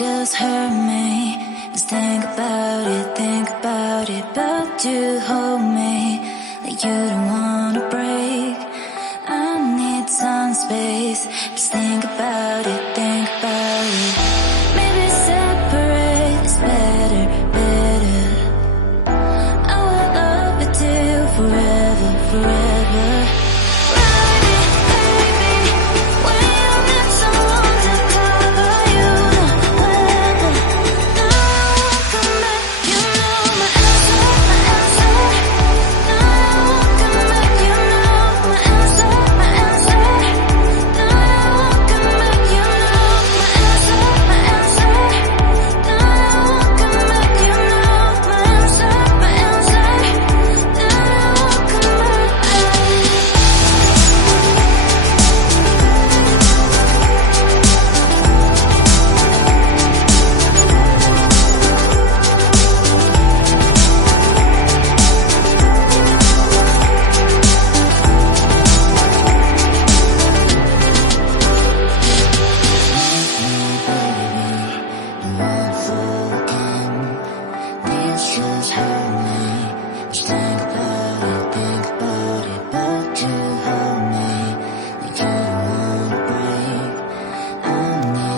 just hurt me. Just think about it, but you hold me like you don't wanna break. I need some space. Just think about it, maybe separate is better, better. I will love you till forever, forever.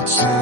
So